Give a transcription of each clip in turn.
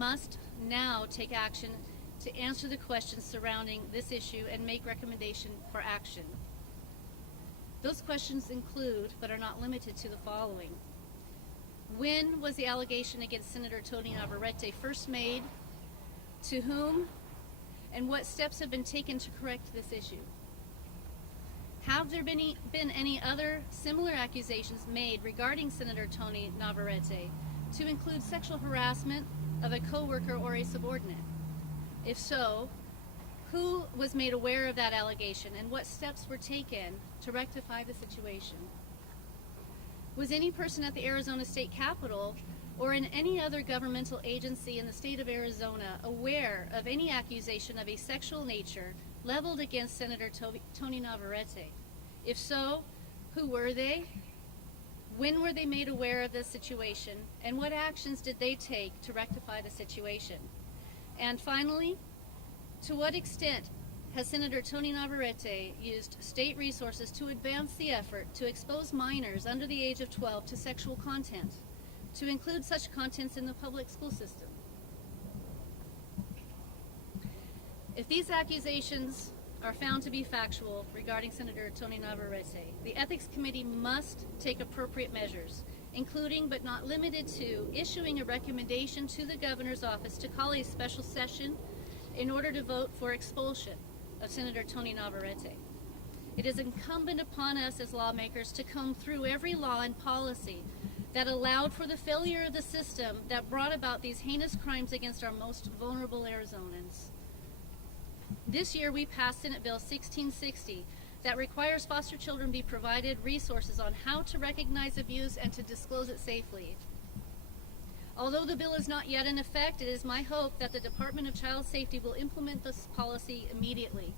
must now take action to answer the questions surrounding this issue and make recommendation for action. Those questions include, but are not limited to, the following. When was the allegation against Senator Tony Navarrete first made? To whom? And what steps have been taken to correct this issue? Have there been any other similar accusations made regarding Senator Tony Navarrete, to include sexual harassment of a coworker or a subordinate? If so, who was made aware of that allegation and what steps were taken to rectify the situation? Was any person at the Arizona State Capitol or in any other governmental agency in the state of Arizona aware of any accusation of a sexual nature leveled against Senator Tony Navarrete? If so, who were they? When were they made aware of this situation, and what actions did they take to rectify the situation? And finally, to what extent has Senator Tony Navarrete used state resources to advance the effort to expose minors under the age of 12 to sexual content, to include such contents in the public school system? If these accusations are found to be factual regarding Senator Tony Navarrete, the Ethics Committee must take appropriate measures, including but not limited to issuing a recommendation to the governor's office to call a special session in order to vote for expulsion of Senator Tony Navarrete. It is incumbent upon us as lawmakers to comb through every law and policy that allowed for the failure of the system that brought about these heinous crimes against our most vulnerable Arizonans. This year we passed Senate Bill 1660 that requires foster children be provided resources on how to recognize abuse and to disclose it safely. Although the bill is not yet in effect, it is my hope that the Department of Child Safety will implement this policy immediately.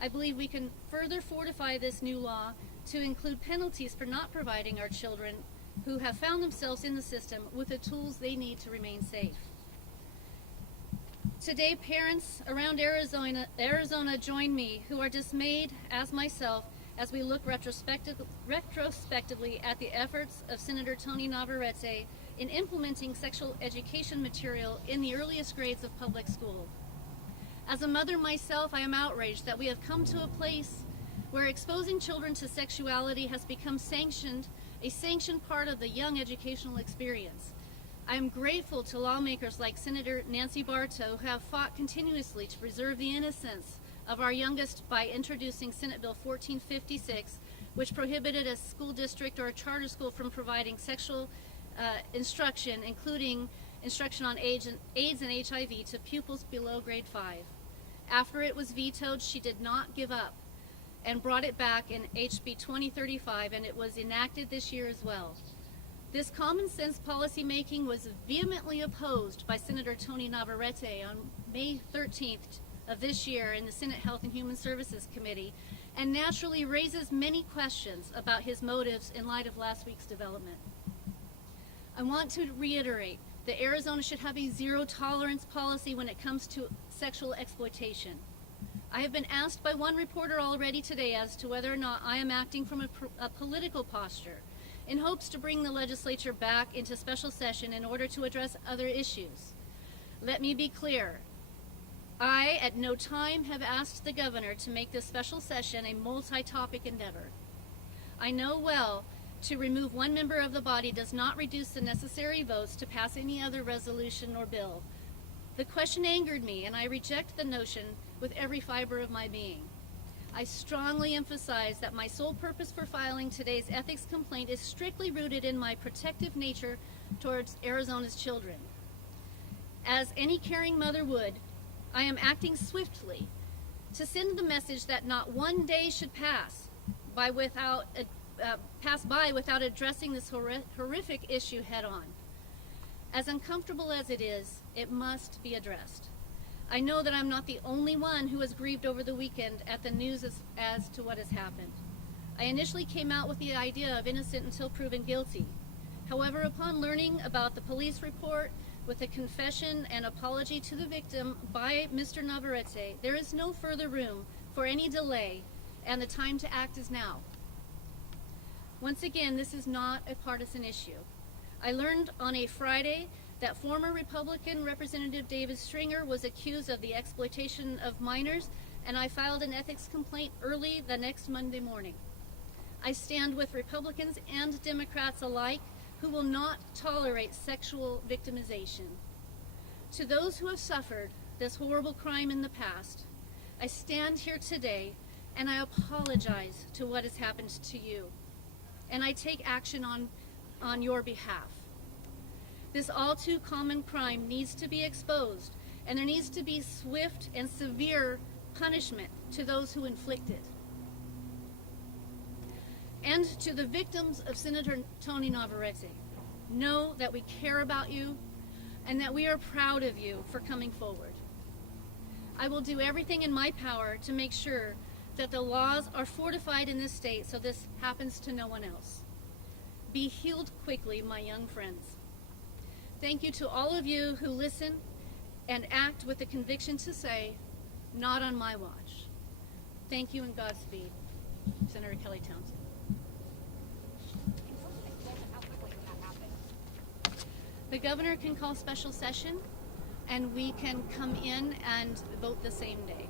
I believe we can further fortify this new law to include penalties for not providing our children who have found themselves in the system with the tools they need to remain safe. Today, parents around Arizona join me who are dismayed, as myself, as we look retrospectively at the efforts of Senator Tony Navarrete in implementing sexual education material in the earliest grades of public school. As a mother myself, I am outraged that we have come to a place where exposing children to sexuality has become a sanctioned part of the young educational experience. I am grateful to lawmakers like Senator Nancy Bartow who have fought continuously to preserve the innocence of our youngest by introducing Senate Bill 1456, which prohibited a school district or a charter school from providing sexual instruction, including instruction on AIDS and HIV, to pupils below grade 5. After it was vetoed, she did not give up and brought it back in HB 2035, and it was enacted this year as well. This common sense policy making was vehemently opposed by Senator Tony Navarrete on May 13th of this year in the Senate Health and Human Services Committee, and naturally raises many questions about his motives in light of last week's development. I want to reiterate that Arizona should have a zero-tolerance policy when it comes to sexual exploitation. I have been asked by one reporter already today as to whether or not I am acting from a political posture in hopes to bring the legislature back into special session in order to address other issues. Let me be clear. I, at no time, have asked the governor to make this special session a multi-topic endeavor. I know well to remove one member of the body does not reduce the necessary votes to pass any other resolution or bill. The question angered me, and I reject the notion with every fiber of my being. I strongly emphasize that my sole purpose for filing today's ethics complaint is strictly rooted in my protective nature towards Arizona's children. As any caring mother would, I am acting swiftly to send the message that not one day should pass by without addressing this horrific issue head on. As uncomfortable as it is, it must be addressed. I know that I'm not the only one who was grieved over the weekend at the news as to what has happened. I initially came out with the idea of innocent until proven guilty. However, upon learning about the police report with a confession and apology to the victim by Mr. Navarrete, there is no further room for any delay, and the time to act is now. Once again, this is not a partisan issue. I learned on a Friday that former Republican Representative David Stringer was accused of the exploitation of minors, and I filed an ethics complaint early the next Monday morning. I stand with Republicans and Democrats alike who will not tolerate sexual victimization. To those who have suffered this horrible crime in the past, I stand here today and I apologize to what has happened to you, and I take action on your behalf. This all too common crime needs to be exposed, and there needs to be swift and severe punishment to those who inflict it. And to the victims of Senator Tony Navarrete, know that we care about you and that we are proud of you for coming forward. I will do everything in my power to make sure that the laws are fortified in this state so this happens to no one else. Be healed quickly, my young friends. Thank you to all of you who listen and act with the conviction to say, not on my watch. Thank you and Godspeed. Senator Kelly Townsend. The governor can call special session, and we can come in and vote the same day.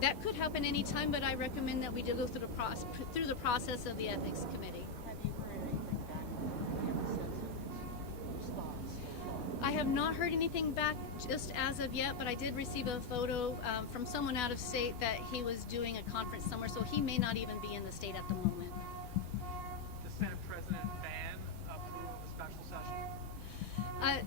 That could happen anytime, but I recommend that we do go through the process of the ethics committee. Have you heard anything back from the sense of response so far? I have not heard anything back just as of yet, but I did receive a photo from someone out of state that he was doing a conference somewhere, so he may not even be in the state at the moment. Does Senate President Fan approve of a special session?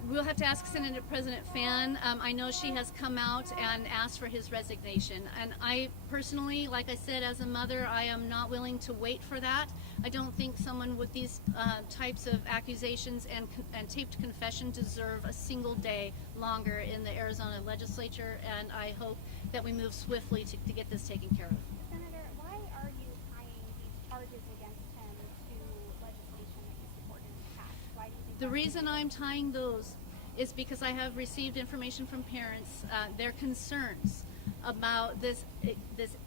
We'll have to ask Senator President Fan. I know she has come out and asked for his resignation. And I personally, like I said, as a mother, I am not willing to wait for that. I don't think someone with these types of accusations and taped confession deserve a single day longer in the Arizona legislature. And I hope that we move swiftly to get this taken care of. Senator, why are you tying these charges against him to legislation that you supported in the past? Why do you think The reason I'm tying those is because I have received information from parents, their concerns about this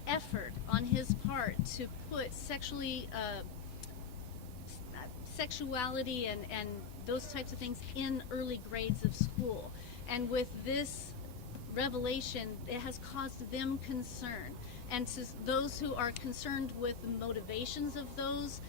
effort on his part to put sexuality and those types of things in early grades of school. And with this revelation, it has caused them concern. And to those who are concerned with the motivations of those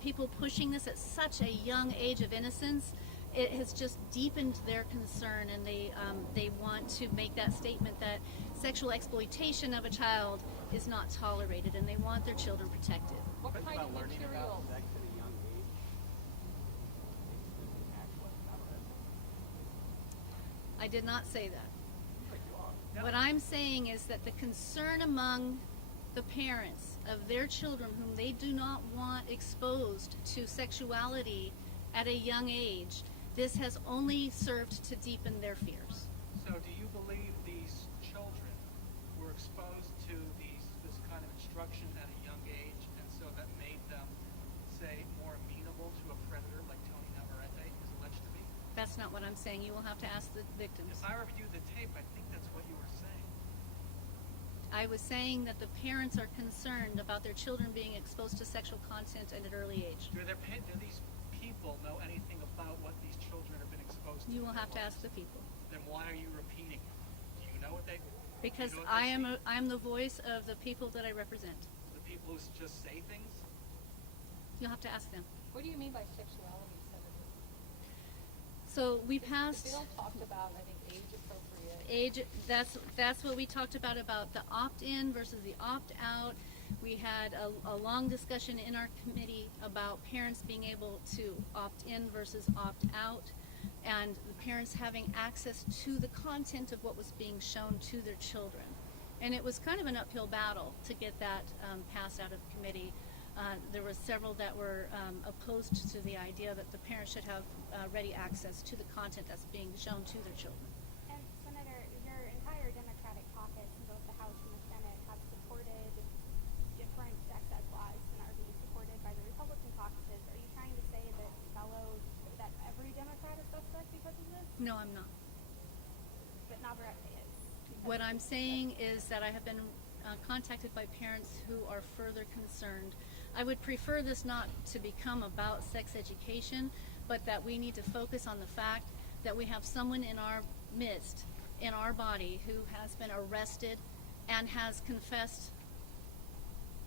people pushing this at such a young age of innocence, it has just deepened their concern, and they want to make that statement that sexual exploitation of a child is not tolerated, and they want their children protected. What kind about of learning materials? about sex at a young age makes them act like not ready. I did not say that. But you are. What I'm saying is that the concern among the parents of their children whom they do not want exposed to sexuality at a young age, this has only served to deepen their fears. So do you believe these children were exposed to this kind of instruction at a young age, and so that made them, say, more amenable to a predator like Tony Navarrete is alleged to be? That's not what I'm saying. You will have to ask the victims. If I reviewed the tape, I think that's what you were saying. I was saying that the parents are concerned about their children being exposed to sexual content at an early age. Do these people know anything about what these children have been exposed to? You will in their have to ask lives? the people. Then why are you repeating it? Do you know what they? Because do you know what they I see? am the voice of the people that I represent. The people who just say things. You'll have to ask them. What do you mean by sexuality, Senator? So we The passed bill talked about, I think, age appropriate. age. That's what we talked about the opt-in versus the opt-out. We had a long discussion in our committee about parents being able to opt in versus opt out, and the parents having access to the content of what was being shown to their children. And it was kind of an uphill battle to get that passed out of committee. There were several that were opposed to the idea that the parents should have ready access to the content that's being shown to their children. And Senator, your entire Democratic caucus in both the House and the Senate have supported different sex ed laws and are being supported by the Republican caucuses. Are you trying to say that every Democrat is suspect because of this? No, I'm not. But Navarrete is. What I'm saying is that I have been contacted by parents who are further concerned I would prefer this not to become about sex education, but that we need to focus on the fact that we have someone in our midst, in our body, who has been arrested and has confessed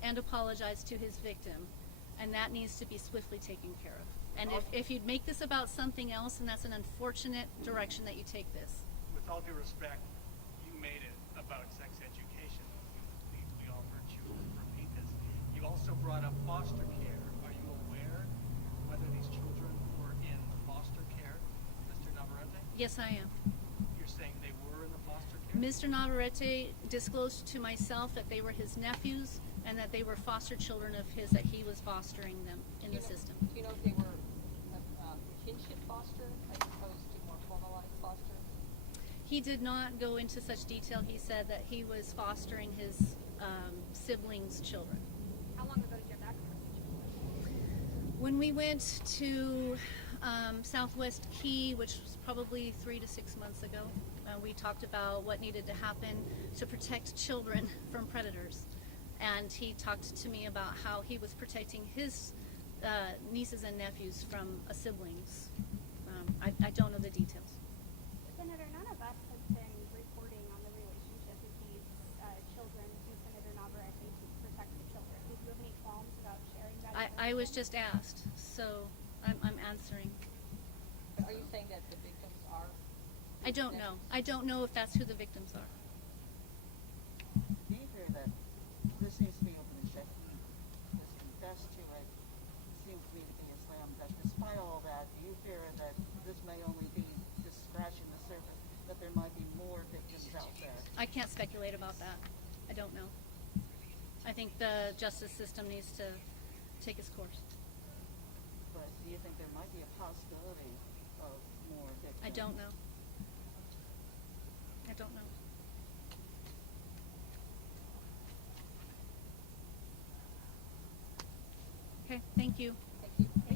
and apologized to his victim, and that needs to be swiftly taken care of. And if you'd make this about something else, and that's an unfortunate direction that you take this. With all due respect, you made it about sex education. We all heard you repeat this. You also brought up foster care. Are you aware whether these children were in foster care, Mr. Navarrete? Yes, I am. You're saying they were in the foster care? Mr. Navarrete disclosed to myself that they were his nephews and that they were foster children of his, that he was fostering them in the system. Do you know if they were kinship foster as opposed to more formalized foster? He did not go into such detail. He said that he was fostering his siblings' children. How long ago did you have that conversation? When we went to Southwest Key, which was probably 3 to 6 months ago, we talked about what needed to happen to protect children from predators. And he talked to me about how he was protecting his nieces and nephews from siblings. I don't know the details. Senator, none of us have been reporting on the relationship with these children to Senator Navarrete to protect the children. Do you have any qualms about sharing that? I was just asked, so I'm answering. Are you saying that the victims are? I don't know. I don't know if that's who the victims are. Do you fear that this seems to be open and shut? This confessed to it seems to me to be a slam dunk. Despite all that, do you fear that this may only be just scratching the surface, that there might be more victims out there? I can't speculate about that. I don't know. I think the justice system needs to take its course. But do you think there might be a possibility of more victims? I don't know. I don't know. Okay, thank you. Thank you.